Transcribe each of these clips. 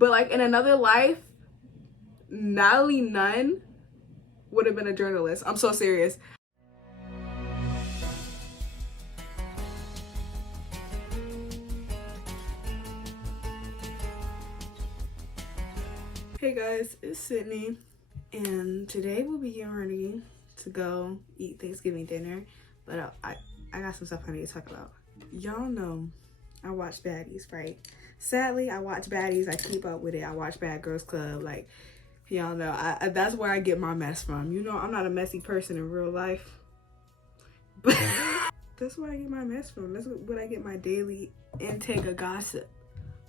But like in another life, Natalie Nunn would have been a journalist. I'm so serious. Hey guys, it's Sydney, and today we'll be getting ready to go eat Thanksgiving dinner, but I got some stuff I need to talk about. Y'all know I watch Baddies, right? Sadly, I watch Baddies. I keep up with it. I watch Bad Girls Club. Like, y'all know, that's where I get my mess from. You know, I'm not a messy person in real life, but that's where I get my mess from. That's where I get my daily intake of gossip.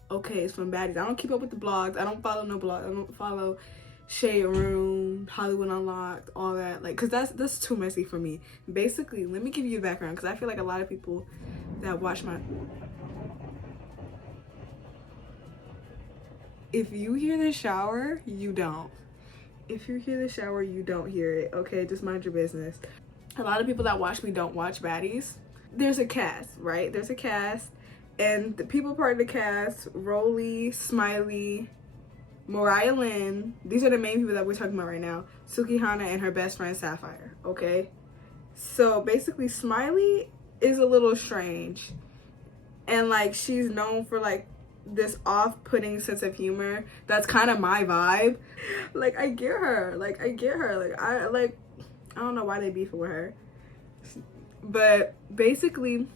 Okay, it's from Baddies. I don't keep up with the blogs. I don't follow no blogs. I don't follow Shade Room, Hollywood Unlocked, all that. Like, cause that's too messy for me. Basically, let me give you a background, cause I feel like a lot of people that watch my. If you hear the shower, you don't. If you hear the shower, you don't hear it. Okay, just mind your business. A lot of people that watch me don't watch Baddies. There's a cast, right? There's a cast. And the people part of the cast, Rolly, Smiley, Mariah Lynn, these are the main people that we're talking about right now. Sukihana and her best friend Sapphire, okay? So basically Smiley is a little strange. And like she's known for like this off-putting sense of humor. That's kind of my vibe. Like I get her. I don't know why they beef with her. But basically.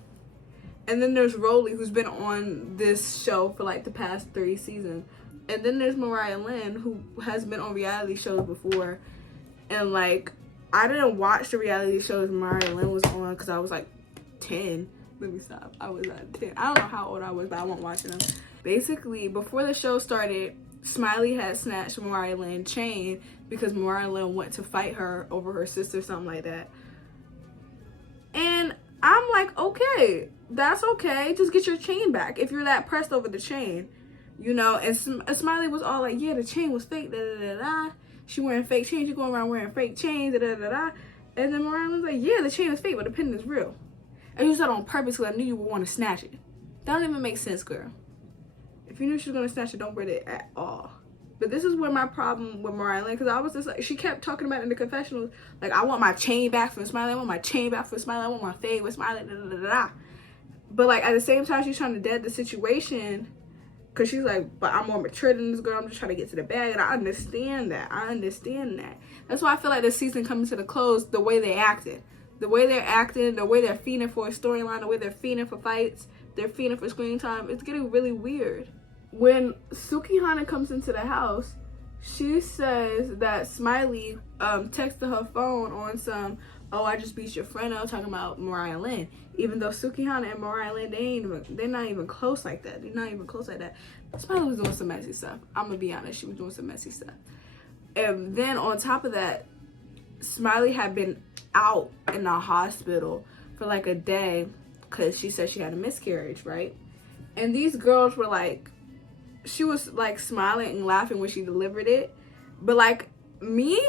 And then there's Rolly, who's been on this show for like the past 3 seasons. And then there's Mariah Lynn, who has been on reality shows before. And like, I didn't watch the reality shows Mariah Lynn was on because I was like 10. Let me stop. I was at 10. I don't know how old I was, but I wasn't watching them. Basically, before the show started, Smiley had snatched Mariah Lynn's chain because Mariah Lynn went to fight her over her sister, something like that. And I'm like, okay, that's okay. Just get your chain back if you're that pressed over the chain, you know. And Smiley was all like, yeah, the chain was fake, da da da da. She wearing fake chains. You going around wearing fake chains, da da da da. And then Mariah was like, yeah, the chain is fake, but the pin is real. And you said on purpose because I knew you would want to snatch it. That don't even make sense, girl. If you knew she was gonna snatch it, don't wear it at all. But this is where my problem with Mariah Lynn, because I was just like, she kept talking about it in the confessionals, like, I want my chain back from Smiley, I want my chain back from Smiley, I want my fade with Smiley, da da da da. But like at the same time, she's trying to dead the situation, because she's like, but I'm more mature than this girl, I'm just trying to get to the bag, and I understand that. That's why I feel like this season coming to the close, the way they acted. The way they're acting, the way they're fiending for a storyline, the way they're fiending for fights, they're fiending for screen time, it's getting really weird. When Sukihana comes into the house, she says that Smiley texted her phone on some, oh, I just beat your friend up, talking about Mariah Lynn. Even though Sukihana and Mariah Lynn, they're not even close like that. Smiley was doing some messy stuff. I'm gonna be honest, she was doing some messy stuff. And then on top of that, Smiley had been out in the hospital for like a day because she said she had a miscarriage, right? And these girls were like, she was like smiling and laughing when she delivered it. But like me,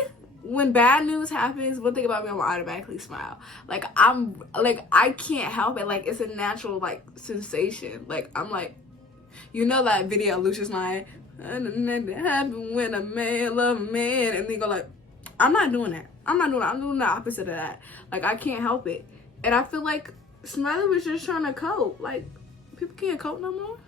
when bad news happens, one thing about me, I'm gonna automatically smile. Like I can't help it. Like it's a natural like sensation. Like I'm like, you know that video of Lucia's line, and it happened when a man love a man, and they go like, I'm not doing that. I'm doing the opposite of that. Like I can't help it. And I feel like Smiley was just trying to cope. Like people can't cope no more.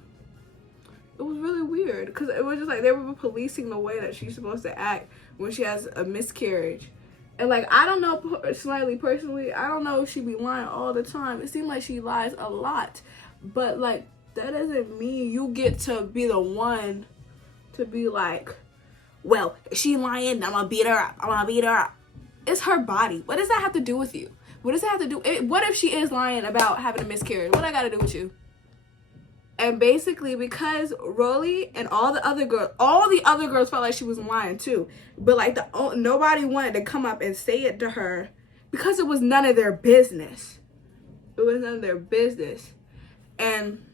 It was really weird because it was just like they were policing the way that she's supposed to act when she has a miscarriage. And like, I don't know Smiley personally, I don't know if she be lying all the time. It seems like she lies a lot, but like that doesn't mean you get to be the one to be like, well, if she lying, I'm gonna beat her up. It's her body. What does that have to do with you? What does that have to do? What if she is lying about having a miscarriage? What I gotta do with you? And basically, because Rolly and all the other girls felt like she was lying too. But like nobody wanted to come up and say it to her because it was none of their business. It was none of their business. And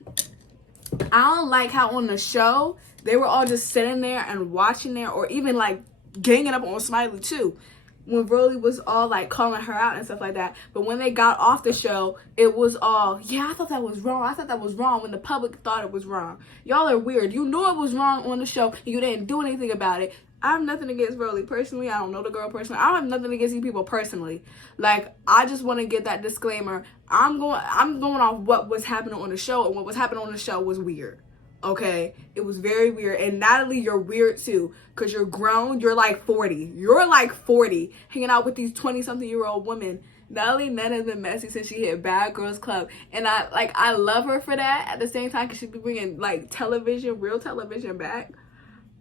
I don't like how on the show, they were all just sitting there and watching there, or even like ganging up on Smiley too. when Rolly was all like calling her out and stuff like that. But when they got off the show, it was all, yeah, I thought that was wrong. I thought that was wrong when the public thought it was wrong. Y'all are weird. You knew it was wrong on the show and you didn't do anything about it. I have nothing against Rolly personally. I don't know the girl personally. I don't have nothing against these people personally. Like, I just want to get that disclaimer. I'm going off what was happening on the show, and what was happening on the show was weird. Okay, it was very weird. And Natalie, you're weird too, because you're grown. You're like 40. You're like 40, hanging out with these 20-something-year-old women. Natalie Nunn has been messy since she hit Bad Girls Club, and I love her for that. At the same time, because she be bringing like real television back.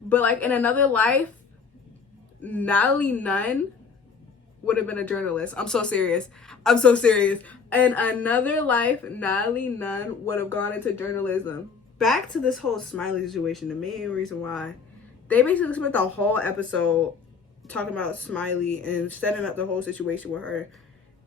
But like in another life, Natalie Nunn would have been a journalist. I'm so serious. In another life, Natalie Nunn would have gone into journalism. Back to this whole Smiley situation, the main reason why they basically spent the whole episode talking about Smiley and setting up the whole situation with her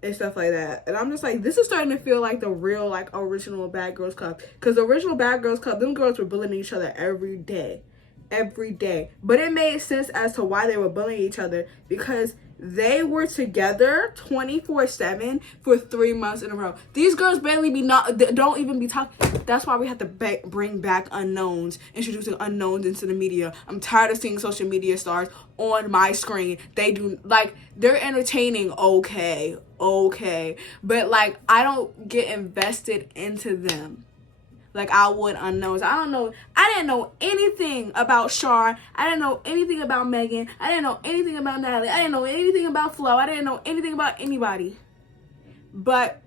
and stuff like that. And I'm just like, this is starting to feel like the real, like, original Bad Girls Club. Because the original Bad Girls Club, them girls were bullying each other every day. But it made sense as to why they were bullying each other, because they were together 24/7 for 3 months in a row. These girls barely don't even be talking. That's why we have to bring back unknowns, introducing unknowns into the media. I'm tired of seeing social media stars on my screen. They're entertaining, okay, but like, I don't get invested into them like I would unknowns. I didn't know anything about Shar. I didn't know anything about Megan. I didn't know anything about Natalie. I didn't know anything about Flo. I didn't know anything about anybody. But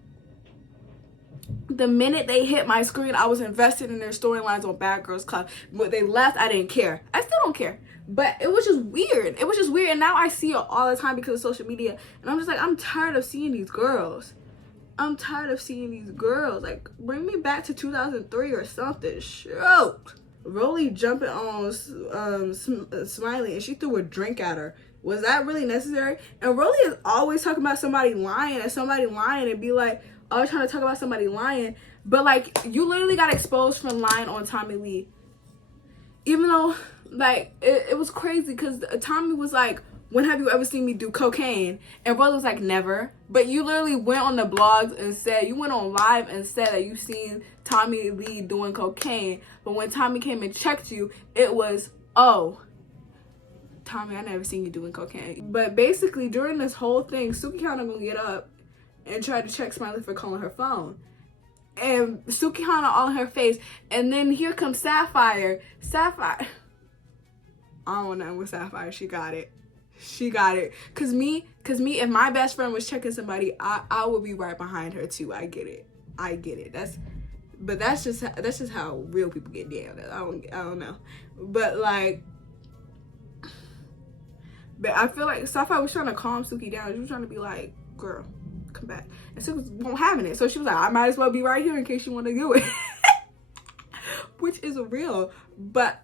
the minute they hit my screen, I was invested in their storylines on Bad Girls Club. When they left, I didn't care. I still don't care. But it was just weird. And now I see it all the time because of social media. And I'm just like, I'm tired of seeing these girls. Like, bring me back to 2003 or something. Shoot. Rolly jumping on Smiley, and she threw a drink at her. Was that really necessary? And Rolly is always talking about somebody lying and be like, always trying to talk about somebody lying. But like, you literally got exposed for lying on Tommy Lee. Even though, like, it was crazy because Tommy was like, when have you ever seen me do cocaine? And Rolly was like, never. But you literally went on the blogs and said, you went on live and said that you seen Tommy Lee doing cocaine. But when Tommy came and checked you, it was, oh, Tommy, I never seen you doing cocaine. But basically, during this whole thing, Sukihana gonna get up and try to check Smiley for calling her phone. And Sukihana all in her face. And then here comes Sapphire. I don't want nothing with Sapphire. She got it. Cause me, if my best friend was checking somebody, I would be right behind her too. I get it. That's just how real people get down. I don't know. But like, but I feel like Sapphire was trying to calm Suki down. She was trying to be like, girl, come back. And Suki won't having it. So she was like, I might as well be right here in case you want to do it. Which is real. But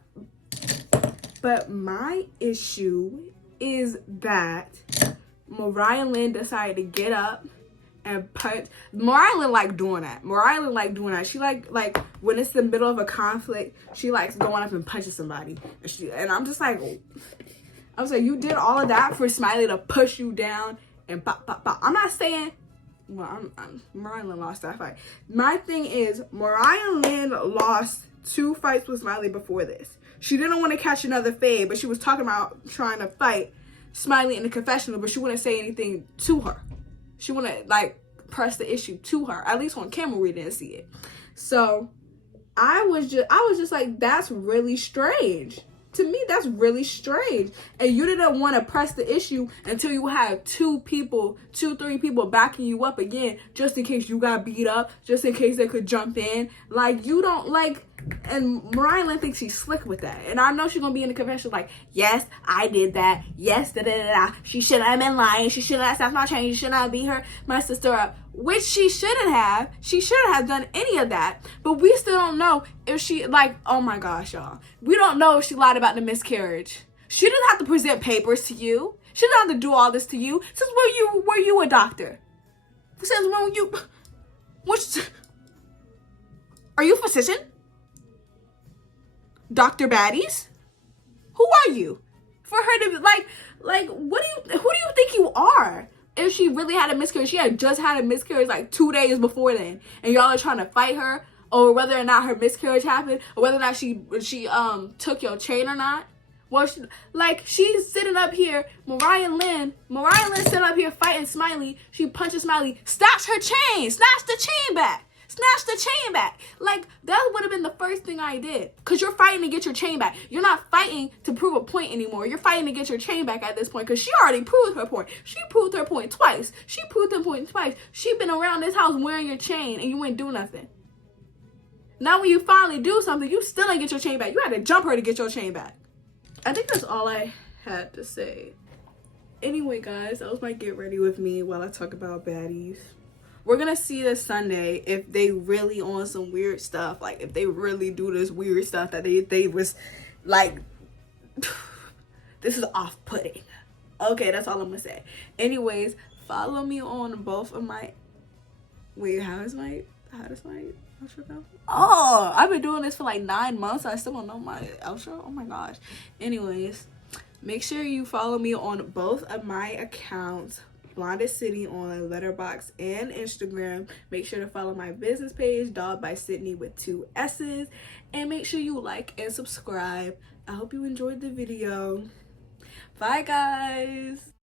my issue is that Mariah Lynn decided to get up and punch. Mariah Lynn like doing that. She like when it's the middle of a conflict, she likes going up and punching somebody. And I'm just like, I was like, you did all of that for Smiley to push you down and pop, pop, pop. I'm not saying, well, Mariah Lynn lost that fight. My thing is, Mariah Lynn lost 2 fights with Smiley before this. She didn't want to catch another fade, but she was talking about trying to fight Smiley in the confessional, but she wouldn't say anything to her. She wouldn't like press the issue to her. At least on camera, we didn't see it. So I was just like, that's really strange. To me, that's really strange. And you didn't want to press the issue until you had 3 people backing you up again, just in case you got beat up, just in case they could jump in. Like, you don't like, and Mariah Lynn thinks she's slick with that. And I know she's going to be in the confession like, yes, I did that. Yes, da-da-da-da. She shouldn't have been lying. She shouldn't have snapped my chain. She shouldn't have beat my sister up. Which she shouldn't have. She shouldn't have done any of that. But we still don't know if she, like, oh my gosh, y'all. We don't know if she lied about the miscarriage. She didn't have to present papers to you. She didn't have to do all this to you. Since were you a doctor? Since when you, are you a physician? Dr. Baddies? Who are you? For her to like, who do you think you are? If she really had a miscarriage, she had just had a miscarriage like 2 days before then, and y'all are trying to fight her over whether or not her miscarriage happened, or whether or not she took your chain or not. Well, she's sitting up here, Mariah Lynn sitting up here fighting Smiley. She punches Smiley, snatched her chain, snatched the chain back. Snatch the chain back. Like, that would have been the first thing I did. Because you're fighting to get your chain back. You're not fighting to prove a point anymore. You're fighting to get your chain back at this point. Because she already proved her point. She proved her point twice. She been around this house wearing your chain and you ain't do nothing. Now when you finally do something, you still ain't get your chain back. You had to jump her to get your chain back. I think that's all I had to say. Anyway, guys, that was my get ready with me while I talk about baddies. We're gonna see this Sunday if they really on some weird stuff. Like, if they really do this weird stuff that they was like, this is off-putting. Okay, that's all I'm gonna say. Anyways, follow me on both of my, wait, how does my outro go? Oh, I've been doing this for like 9 months. I still don't know my outro. Oh my gosh. Anyways, make sure you follow me on both of my accounts. blondedsydney on letterboxd and Instagram. Make sure to follow my business page, Dog by Sydney with 2 S's. And make sure you like and subscribe. I hope you enjoyed the video. Bye, guys.